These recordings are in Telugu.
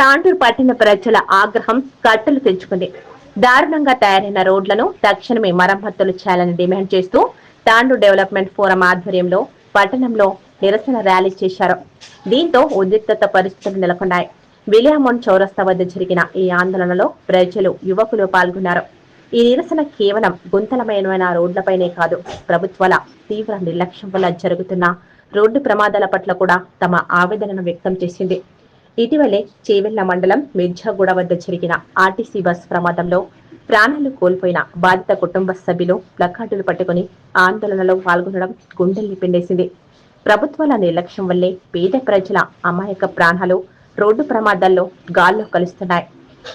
తాండూరు పట్టణ ప్రజల ఆగ్రహం కట్టలు తెంచుకుంది. దారుణంగా తయారైన రోడ్లను తక్షణమే మరమ్మతులు చేయాలని డిమాండ్ చేస్తూ తాండూరు డెవలప్మెంట్ ఫోరం ఆధ్వర్యంలో పట్టణంలో నిరసన ర్యాలీ చేశారు. దీంతో ఉద్రిక్తత పరిస్థితులు నెలకొన్నాయి. విలియమోన్ చౌరస్తా వద్ద జరిగిన ఈ ఆందోళనలో ప్రజలు, యువకులు పాల్గొన్నారు. ఈ నిరసన కేవలం గుంతలమైన రోడ్లపైనే కాదు, ప్రభుత్వాల తీవ్ర నిర్లక్ష్యం వల్ల జరుగుతున్న రోడ్డు ప్రమాదాల పట్ల కూడా తమ ఆవేదనను వ్యక్తం చేసింది. ఇటీవలే చేవెళ్ల మండలం మిర్జాగూడ వద్ద జరిగిన ఆర్టీసీ బస్ ప్రమాదంలో ప్రాణాలు కోల్పోయిన బాధిత కుటుంబ సభ్యులు ప్లకార్డులు పట్టుకుని ఆందోళనలో పాల్గొనడం గుండెల్ని పిండేసింది. ప్రభుత్వాల నిర్లక్ష్యం వల్లే పేద ప్రజల అమాయక ప్రాణాలు రోడ్డు ప్రమాదాల్లో గాల్లో కలుస్తున్నాయి.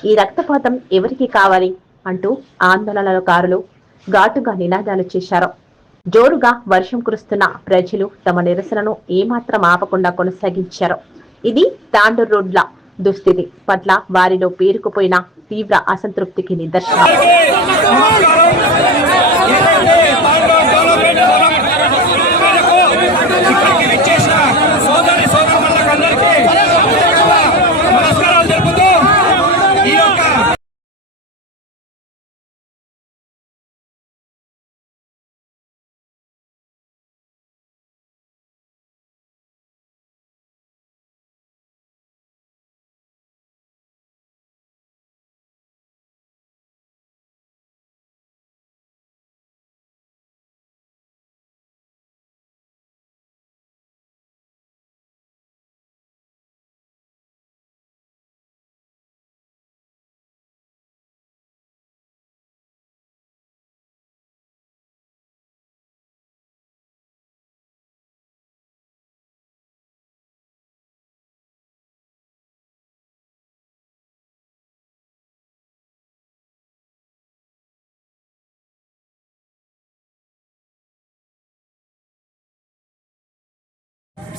ఈ రక్తపాతం ఎవరికి కావాలి అంటూ ఆందోళనకారులు ఘాటుగా నినాదాలు చేశారు. జోరుగా వర్షం కురుస్తున్న ప్రజలు తమ నిరసనను ఏమాత్రం ఆపకుండా కొనసాగించారు. ఇది తాండూరు రోడ్ల దుస్థితి పట్ల వారిలో పేరుకుపోయిన తీవ్ర అసంతృప్తికి నిదర్శనం.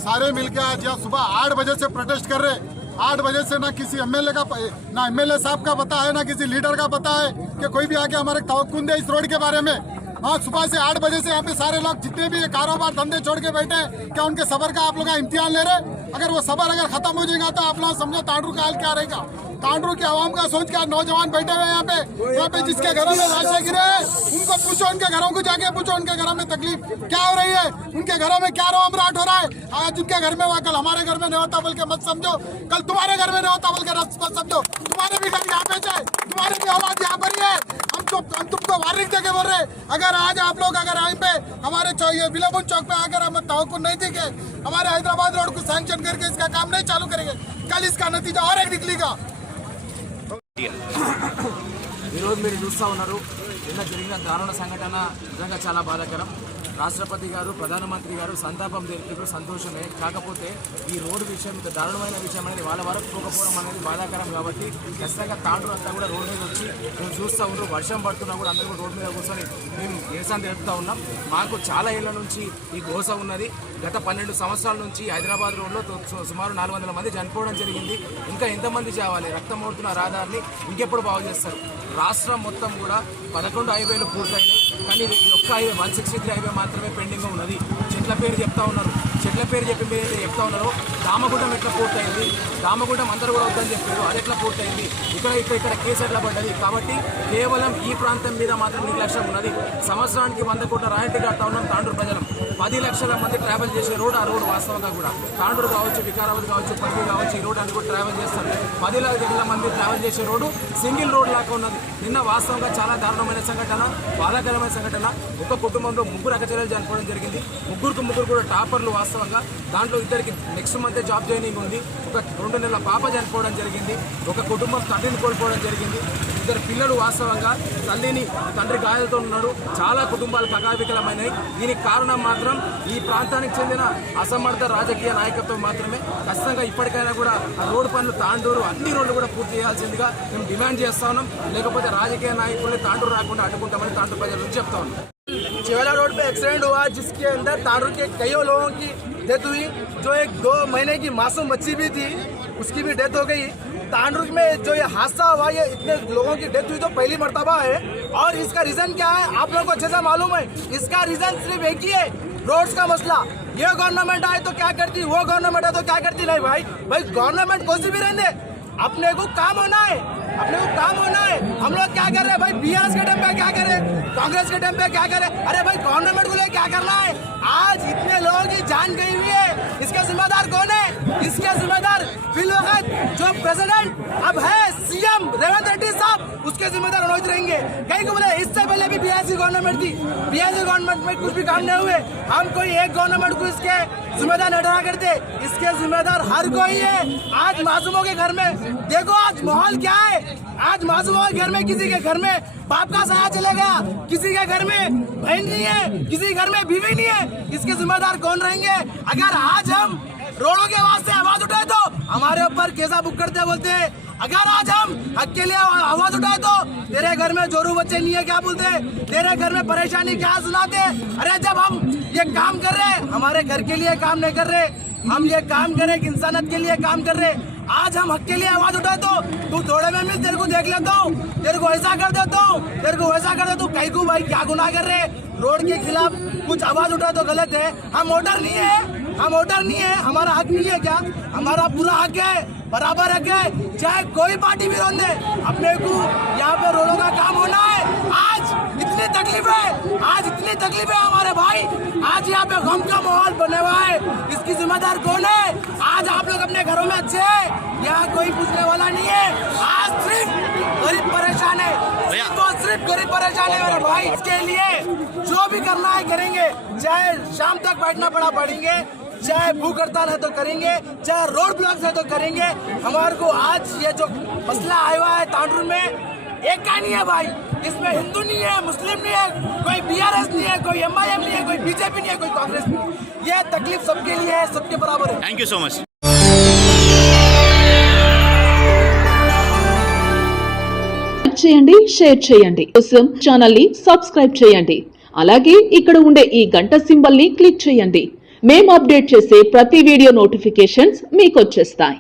सारे मिलकर आज यहाँ सुबह 8 बजे से प्रोटेस्ट कर रहे। 8 बजे से ना किसी एमएलए साहब का पता है, ना किसी लीडर का पता है कि कोई भी आके हमारे तवक्कुन दे इस रोड के बारे में। हाँ, सुबह से 8 बजे से यहाँ पे सारे लोग जितने भी कारोबार धंधे छोड़ के बैठे हैं, क्या उनके सबर का आप लोग इम्तिहान ले रहे? अगर वो सबर अगर खत्म हो जाएगा तो आप लोग समझो तांडूर का हाल क्या रहेगा। तांडूर के आवाम का सोच क्या, नौजवान बैठे हुए यहाँ पे जिसके घरों में लाशें गिरे हैं उनको पूछो, उनके घरों को जाके पूछो उनके घरों में तकलीफ क्या हो रही है, उनके घरों में क्या रोमराट हो रहा है। आज उनके घर में हुआ, कल हमारे घर में नहीं होता बोल के मत समझो, कल तुम्हारे घर में नहीं होता बोल के मत समझो। तुम्हारे भी घर यहाँ पे जाए, तुम्हारी भी औलाद यहाँ पर ही है। हम तुमको वार्निंग देके बोल रहे, अगर आज आप लोग अगर यहाँ पे हमारे विलियमोन चौक पे अगर हम तवक्कुन नहीं दिखे, हमारे हैदराबाद रोड को सैंक्शन करके इसका काम नहीं चालू करेंगे, कल इसका नतीजा और एक निकलेगा। ఈరోజు మీరు చూస్తూ ఉన్నారు, నిన్న జరిగిన దారుణ సంఘటన నిజంగా చాలా బాధాకరం. రాష్ట్రపతి గారు, ప్రధానమంత్రి గారు సంతాపం తెలిపారు, సంతోషమే. కాకపోతే ఈ రోడ్డు విషయం, ఇంత దారుణమైన విషయం అనేది వాళ్ళ వరకు పోకపోవడం అనేది బాధాకరం. కాబట్టి ఖచ్చితంగా తాండూరు అంతా కూడా రోడ్డు మీద వచ్చి మేము చూస్తూ ఉన్నారు. వర్షం పడుతున్నా కూడా అందరూ కూడా రోడ్డు మీద కూర్చొని మేము నిరసన తెలుపుతూ ఉన్నాం. మాకు చాలా ఏళ్ల నుంచి ఈ గోస ఉన్నది. గత 12 సంవత్సరాల నుంచి హైదరాబాద్ రోడ్లో సుమారు 400 మంది చనిపోవడం జరిగింది. ఇంకా ఎంతమంది చేయాలి? రక్తం ఓడుతున్న రహదారిని ఇంకెప్పుడు బాగు చేస్తారు? రాష్ట్రం మొత్తం కూడా 11 హైవేలు పూర్తయినాయి, కానీ ఒక్క హైవే 163 హైవే మాత్రమే పెండింగ్ ఉన్నది. చెట్ల పేరు చెప్తా ఉన్నారు, చెట్ల పేరు చెప్తా ఉన్నారు. దామగుండం ఎట్లా పూర్తయింది? దామగుండం అందరూ కూడా వద్దని చెప్పారు, అది ఎట్లా పూర్తయింది? ఇక్కడ కేసు ఎట్లా పడ్డది? కాబట్టి కేవలం ఈ ప్రాంతం మీద మాత్రం నిర్లక్ష్యం ఉన్నది. సంవత్సరానికి 100 కోట్ల రాయితీ కడతా ఉన్నాం తాండూరు ప్రజలు. 10 లక్షల మంది ట్రావెల్ చేసే రోడ్, ఆ రోడ్ వాస్తవంగా కూడా తాండూరు కావచ్చు, వికారాబాద్ కావచ్చు, పరిధి కావచ్చు, ఈ రోడ్ అని కూడా ట్రావెల్ చేస్తారు. 10 లక్షల మంది ట్రావెల్ చేసే రోడ్డు సింగిల్ రోడ్ లాగా ఉన్నది. నిన్న వాస్తవంగా చాలా దారుణమైన సంఘటన, బాధాకరమైన సంఘటన. ఒక కుటుంబంలో 3 అక్కచెల్లెలు చనిపోవడం జరిగింది. ముగ్గురు కూడా టాపర్లు వాస్తవంగా. దాంట్లో ఇద్దరికి నెక్స్ట్ మంత్ జాబ్ జాయినింగ్ ఉంది. ఒక 2 నెలల పాప చనిపోవడం జరిగింది. ఒక కుటుంబం తండ్రిని కోల్పోవడం జరిగింది. 2 పిల్లలు వాస్తవంగా తండ్రి గాయాలతో ఉన్నాడు. చాలా కుటుంబాలు కగావికలమైనవి. దీనికి కారణం మాత్రం ఈ ప్రాంతానికి చెందిన అసమర్థ రాజకీయ నాయకత్వం మాత్రమే. ఖచ్చితంగా ఇప్పటికైనా కూడా ఆ రోడ్డు పనులు తాండూరు అన్ని రోడ్లు కూడా పూర్తి చేయాల్సిందిగా మేము డిమాండ్ చేస్తా ఉన్నాం. లేకపోతే రాజకీయ నాయకుల్ని తాండూరు రాకుండా అడ్డుకుంటామని తాండూరు ప్రజల నుంచి చెప్తా ఉన్నాం. चेवला रोड पे एक्सीडेंट हुआ जिसके अंदर तांडूर के कई लोगों की डेथ हुई। जो एक 2 महीने की मासूम बच्ची भी थी, उसकी भी डेथ हो गई। तांडूर में जो ये हादसा हुआ, ये इतने लोगों की डेथ हुई तो पहली मर्तबा है। और इसका रीजन क्या है आप लोगों को अच्छे से मालूम है। इसका रीजन सिर्फ एक ही है, रोड्स का मसला। ये गवर्नमेंट आए तो क्या करती, वो गवर्नमेंट आए तो क्या करती। नहीं भाई गवर्नमेंट कोई भी रहने, अपने को काम होना है, अपने को काम होना है। हम लोग क्या कर रहे हैं भाई, बीआरएस के टाइम पे क्या करे, कांग्रेस के टाइम पे क्या करे, अरे भाई गवर्नमेंट को लेकर क्या करना है। आज इतने लोगों की जान गई हुई है, इसके जिम्मेदार कौन है? इसके जिम्मेदार फिलहाल जो प्रेसिडेंट अब है सीएम रेवंत रेड्डी साहब, उसके जिम्मेदार मनोज रहेंगे। कहीं को बोले इससे पहले भी बीआरएस गवर्नमेंट थी, बीआरएस गवर्नमेंट में कुछ भी काम नहीं हुए। हम कोई एक गवर्नमेंट को इसके जिम्मेदार नहीं ठहरा करते, इसके जिम्मेदार हर कोई है। आज मासूमों के घर में देखो आज माहौल क्या है, आज मासूमों के घर में किसी के घर में बाप का साया चला गया, किसी के घर में बहन नहीं है, किसी के घर में बीवी नहीं है, इसके जिम्मेदार कौन रहेंगे? अगर आज हम रोडों के वास्ते आवाज उठाए तो हमारे ऊपर केसा बुक करते बोलते हैं। अगर आज हम हक के लिए आवाज उठाए तो तेरे घर में जोरू बच्चे नहीं है क्या बोलते, तेरे घर में परेशानी क्या सुनाते। अरे जब हम ये काम कर रहे, हमारे घर के लिए काम नहीं कर रहे, हम ये काम कर रहे इंसानियत के लिए काम कर रहे। आज हम हक के लिए आवाज उठाए तो तू थोड़े में मिल तेरे को देख लेता हूँ, तेरे को ऐसा कर देता हूँ, तेरे को वैसा कर देता हूँ। कहीं को भाई क्या गुनाह कर रहे, रोड के खिलाफ कुछ आवाज उठाए तो गलत है। हम वोटर नहीं है, हम वोटर नहीं है, हमारा हक नहीं है क्या? हमारा पूरा हक है, बराबर हक है, चाहे कोई पार्टी भी रोन दे। अपने को यहाँ पे रोडों का काम होना है। आज इतनी तकलीफ है, आज इतनी तकलीफ है हमारे भाई, आज यहाँ पे गम का माहौल बने हुआ है, इसकी जिम्मेदार कौन है? आज आप लोग अपने घरों में अच्छे हैं, यहाँ कोई पूछने वाला नहीं है। आज सिर्फ गरीब परेशान है, सिर्फ गरीब परेशान है मेरे भाई। इसके लिए जो भी करना है करेंगे, चाहे शाम तक बैठना पड़ा पड़ेंगे, चाहे भूख हड़ताल है तो करेंगे, चाहे रोड ब्लॉक है तो करेंगे। हमारे को आज ये जो मसला आया हुआ है तांडुर में, एक का नहीं है भाई, इसमें हिंदू नहीं है, मुस्लिम नहीं है, कोई बीआरएस नहीं है, कोई एमआईएम नहीं है, कोई बीजेपी नहीं है, कोई कांग्रेस नहीं है। ये तकलीफ सबके लिए है, सबके बराबर है। Thank you so much. చేయండి, షేర్ చేయండి, కోసం ఛానల్ ని సబ్స్క్రైబ్ చేయండి. అలాగే ఇక్కడ ఉండే ఈ గంట సింబల్ ని క్లిక్ చేయండి. మేము అప్డేట్ చేసే ప్రతి వీడియో నోటిఫికేషన్స్ మీకు వచ్చేస్తాయి.